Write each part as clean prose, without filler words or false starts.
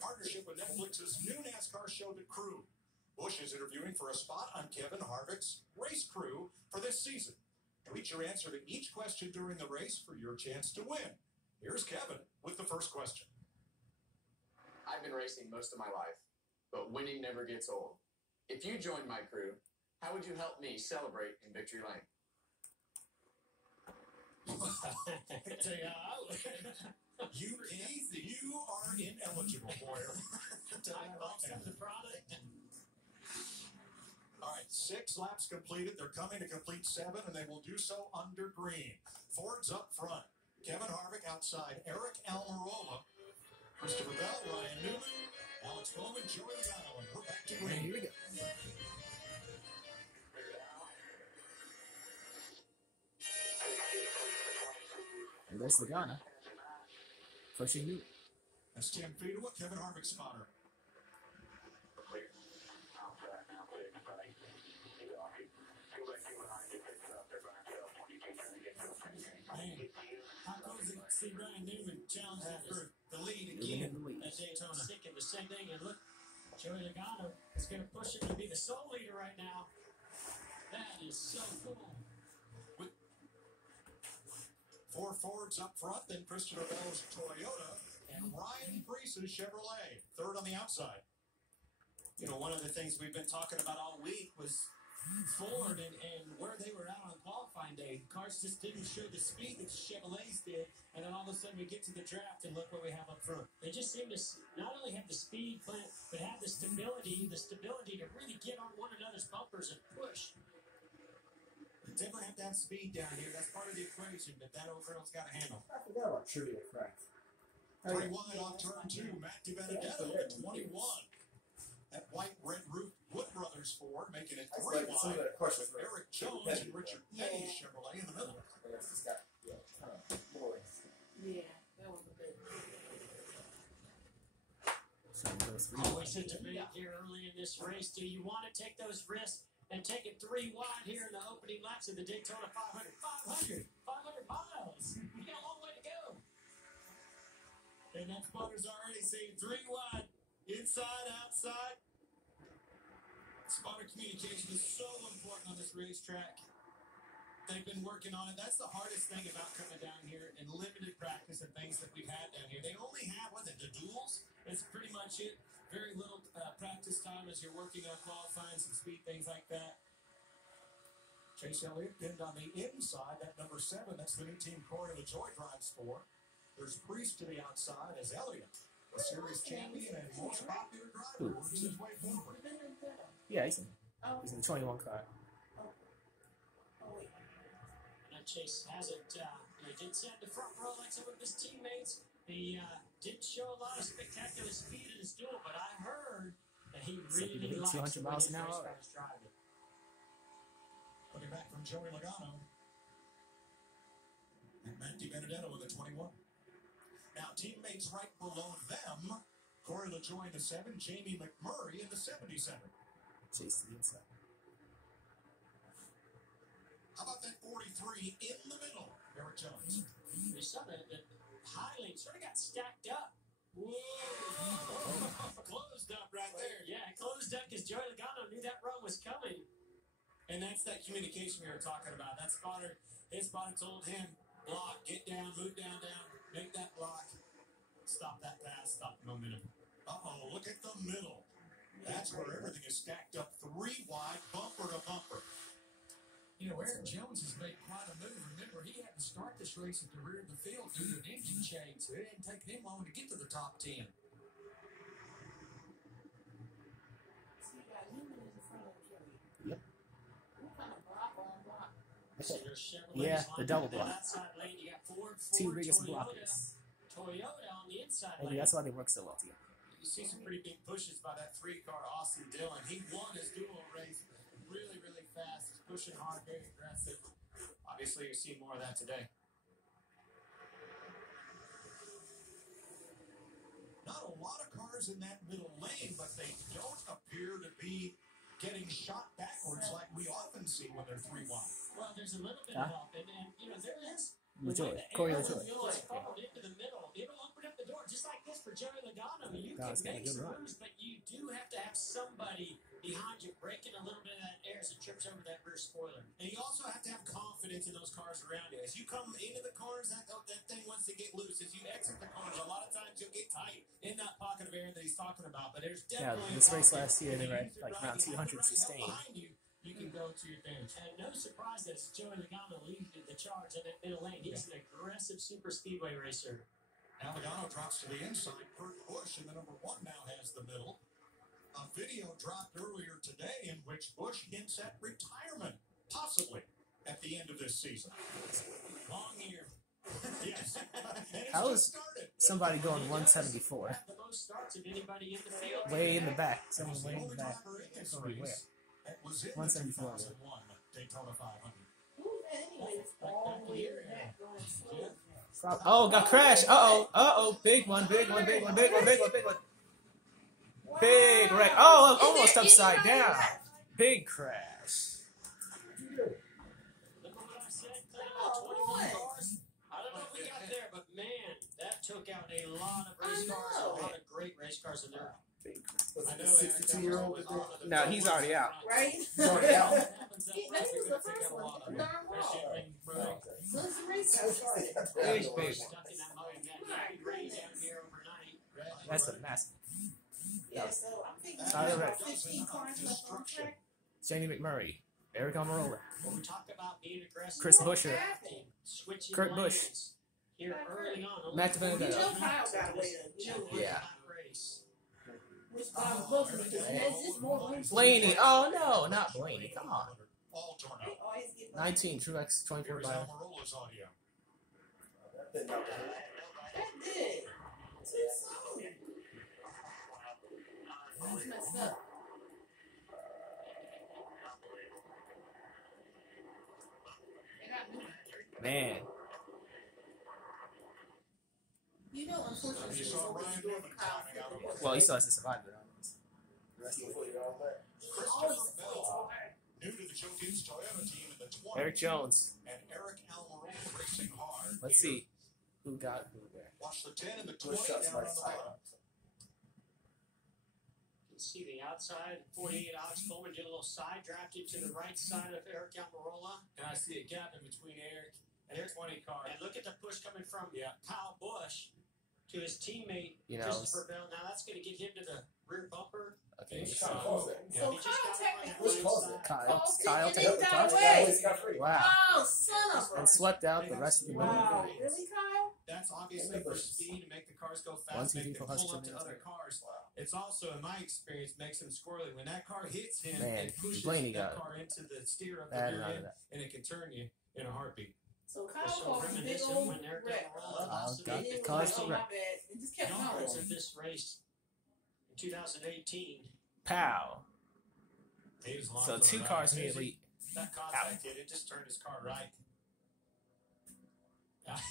partnership with Netflix's new NASCAR show, The Crew. Busch is interviewing for a spot on Kevin Harvick's race crew for this season. Tweet your answer to each question during the race for your chance to win. Here's Kevin with the first question. I've been racing most of my life, but winning never gets old. If you joined my crew, how would you help me celebrate in Victory Lane? You are ineligible, Boyer. The product. All right, 6 laps completed. They're coming to complete 7, and they will do so under green. Ford's up front. Kevin Harvick outside. Eric Almirola, Christopher Bell, Ryan Newman, Alex Bowman, Joey Logano, and we're back to green. Here we go. And there's Logano. Pushing Newman. That's 10 feet away. Kevin Harvick spotter. How cool is it to see Ryan Newman challenging for the lead again at Daytona? Sticking the same thing, and look, Joey Logano is going to push him to be the sole leader right now. That is so cool. With 4 Fords up front, then Christopher Bell's Toyota, and Ryan Preece's Chevrolet, third on the outside. You know, one of the things we've been talking about all week was Ford and where they were out on qualifying day. Cars just didn't show the speed that the Chevrolets did, and then all of a sudden we get to the draft and look what we have up front. They just seem to not only have the speed, but have the stability to really get on one another's bumpers and push. You definitely have to have speed down here. That's part of the equation that old girl's got to handle. I forgot about trivia cracks. 3 wide off turn 2, Matt DiBenedetto at 21. That white red roof Wood Brothers Ford making it 3 wide with Eric Jones and Richard Petty's Chevrolet in the middle. Yeah, that was a bit. Always a debate here early in this race. Do you want to take those risks and take it 3 wide here in the opening laps of the Daytona 500? 500 miles. You got a long way to go. And that spotter's already saying 3 wide. Inside, outside. Spotter communication is so important on this racetrack. They've been working on it. That's the hardest thing about coming down here and limited practice and things that we've had down here. They only have, the duels? That's pretty much it. Very little practice time as you're working on qualifying, some speed, things like that. Chase Elliott pinned on the inside. That number 7, that's the new team Corey LaJoie drives for. There's Priest to the outside as Elliott, the series champion and most popular driver, works his way forward. Yeah, he's in the 21 car. And Chase hasn't, he did sit in the front row like some of his teammates. He didn't show a lot of spectacular speed in his duel, but I heard that he really likes 200 miles an hour. Driving. Looking back from Joey Logano and Matt DiBenedetto in the 21. Now, teammates right below them, Corey LaJoie in the 7, Jamie McMurray in the 77. Chase to the inside. How about that 43 in the middle, Eric Jones? We saw that Highland sort of got stacked up. Whoa! Closed up right there. Yeah, closed up because Joey Logano knew that run was coming. And that's that communication we were talking about. That spotter, his spotter told him, block, get down, move down, make that block. Stop that pass, stop the momentum. Uh-oh, look at the middle. That's where everything is stacked up 3 wide, bumper to bumper. You know, Eric Jones has made quite a move. Remember, he had to start this race at the rear of the field due to an engine change, so it didn't take him long to get to the top 10. Yep. What kind of block on block? Yeah, the double block. Outside lane, you got Ford, 2 biggest Toyota, blockers. Toyota on the inside Maybe lane. that's why they work so well together. You see some pretty big pushes by that 3-car Austin Dillon. He won his dual race really, really fast. He's pushing hard, very aggressive. Obviously, you see more of that today. Not a lot of cars in that middle lane, but they don't appear to be getting shot backwards like we often see when they're 3 wide. Well, there's a little bit of help, and you know, there is. LaJoie, Corey LaJoie. It's followed into the middle. It'll open up the door, just like this for Joey Logano. You God's got can a make good some run. moves, but you do have to have somebody behind you breaking a little bit of that air as it trips over that rear spoiler. And you also have to have confidence in those cars around you. As you come into the corners, that thing wants to get loose. As you exit the corners, a lot of times you'll get tight in that pocket of air that he's talking about. But there's definitely this race pocket. last year, they If were you at use like your around driving, 200 you have sustained. behind you, you can go to your advantage. And no surprise that it's Joey Logano leading the charge in that middle lane. He's an aggressive super speedway racer. Now Logano drops to the inside. Kurt Busch in the number 1 now has the middle. A video dropped earlier today in which Busch hints at retirement, possibly at the end of this season. Long year. Yes. And it's How just is started. somebody going 174? Have the most starts of anybody in the field. Way in the back. He Someone was the way in only the back. driver in this Somebody race that was in the 174. 2001 Daytona 500. Who's that anyway? It's all the way in the back going slow. Oh, got crashed. Uh-oh. Big one. Big one. Big wreck. Oh, almost upside down. Big crash. Look what I said. 21 cars. I don't know if we got there, but man, that took out a lot of race cars. A lot of great race cars in there. I know 62-year-old? No, he's already out. Right? He's already out. He was the first one. Darn well. As soon as the race started. Big. Stuck in that mud and that heavy rain down here overnight. That's a massive. Yeah, so I'm thinking Sorry, about right. 15 cars left on track. Jamie McMurray. Eric Almirola. When we talk about being aggressive, Chris Buescher. switching Kurt Busch. lanes here early on. Matt You know Benedetto. Kyle got away to Yeah. Race. which both of them, because that's just more room. Blaney. Oh, no, not Blaney. Come on. All torn They up. always get 19, Truex, 24 Here's by. Almirola's audio. That didn't help the hood. That did. Too soon. That's messed up. They got new. Man. You know, unfortunately, You she was saw always Ryan doing Newman Kyle climbing out of Field. the Well, he still has to survive it. The rest of it. Before you got back. Christopher Bell, new to the Showcase Toyota team in the 20. Eric Jones. And Eric Almirola racing hard. Let's see who got who there. Watch the 10 and the Busch 20 shot down on somebody's the side. bottom. You can see the outside 48 Alex Bowman did a little side drafted to the right side of Eric Almirola. And I see a gap in between Eric and their 20 car. And look at the push coming from Yeah. Kyle Busch to his teammate You know, Christopher Bell. Now that's going to get him to the rear bumper. okay. Which kind of caused that? So He just Kyle got on that technically Which caused it? Kyle. Kyle Kyle taking took it the that touch. way. Always got free. Wow. Oh, son of a. And swept out the rest of the middle. Wow, really, Kyle? That's obviously for speed to make the cars go 1, fast, 2, 3, make them 4, pull 5, up to 6, 7, other cars. It's also, in my experience, makes them squirrely. When that car hits him, Man, it pushes Blaney that got it. car into the steer of the Bad rear out of end, that. and it can turn you in a heartbeat. So Kyle So caused a big reminiscent old when Eric wreck. Almirola Kyle lost got And the it was caused like, a oh, my wreck. bad. It just kept yards going. of this race in 2018. Pow. He was long So for the 2 ride. cars As soon as immediately. That contact hit, it just turned his car right.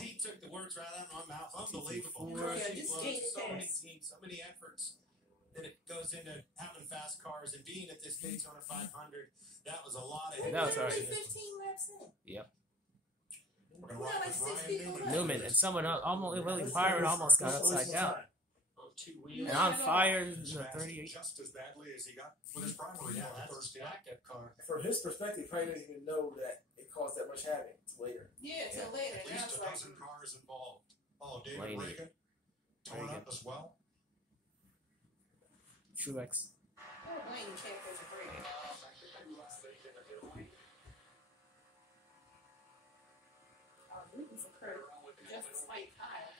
He took the words right out of my mouth. Unbelievable. Yeah, Crushing just blows, skate it so many past. teams, so many efforts that it goes into having fast cars and being at this Daytona 500. That was a lot of. That was We're alright. only 15 laps in. Yep. We're gonna We got rock like with 6 Ryan people Newman. left. Newman and someone else, almost Willie Byron almost got upside down. On 2 wheels. And on fire in the Smashed 38. just as badly as he got with his primary Yeah, car that's first his down. backup car. From his perspective, he probably didn't even know that it caused that much havoc later. Yeah, till later. At Now least it's a like, dozen cars involved. Oh, David Blaney. Reagan torn up as well. Truex. oh, Blaney can't catch a break. I was rooting for Kurt, just to spite Kyle.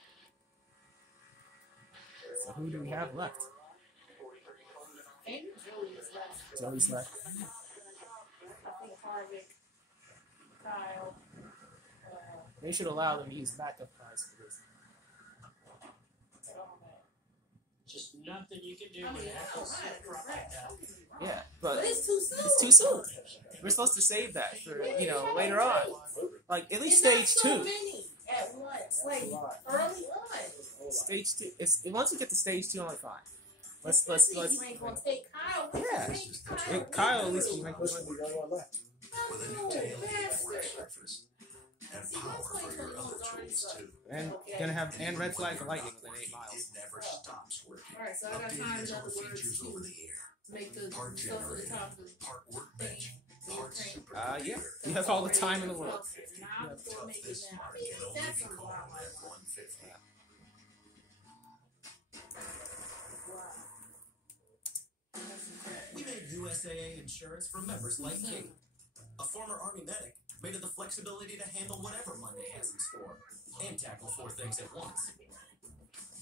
So who do we have left? And Joey is left. Joey's left. I think Harvick, Kyle, They should allow them to use backup cars for this. Just nothing you can do I when mean, it I happens don't mind. so right like that. Don't get me wrong. Yeah, But but it's too soon. it's too soon. We're supposed to save that for, you know, later on. Like, at least It's stage not so 2. many at once. Like, That's a lot. early on. Stage 2. Once you get to stage 2, only 5. Let's. You ain't gonna take Kyle. Let's Yeah. take Kyle. Kyle at least can make Busch was the only one left. No, bastard. and power for your other tools too. And gonna have red flag for lightning within 8 miles. It never stops working. Alright, so I got Updating time, its in other other words, features over the to air. make the Part stuff at the generator, top of the part workbench, part super Yeah. computer. You have all the time in the world. Now I'm Tough still making this that. smart I mean, can only that's be a called lot. F-150. We made USAA insurance for members like Kate, a former Army medic, made of the flexibility to handle whatever Monday has in store and tackle 4 things at once.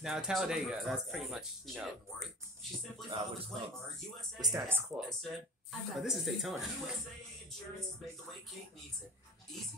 Now Talladega, that's pretty much, She you know, didn't worry. She simply filed a claim on her USAA the status app quo. and said, But this is Daytona. USAA insurance has made the way Kate needs it easy.